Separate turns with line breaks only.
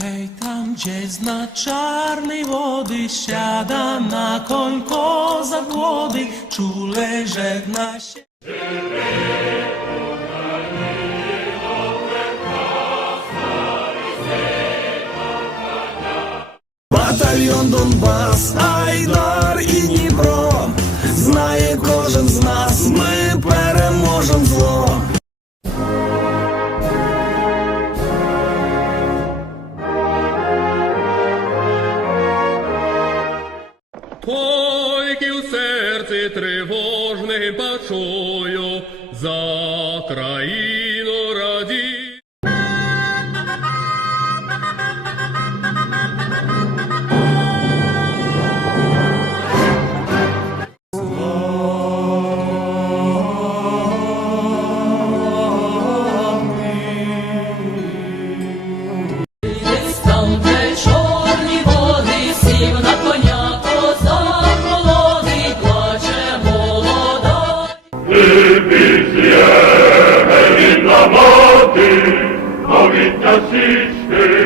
Гей, там, zna czarnej wody, siada na koń koza młody, czule żegna się.
Батальйон Донбас, Айдар і Дніпро. Знає кожен з нас, ми переможем зло.
Пойки в серці тривожним бачую за країну
day.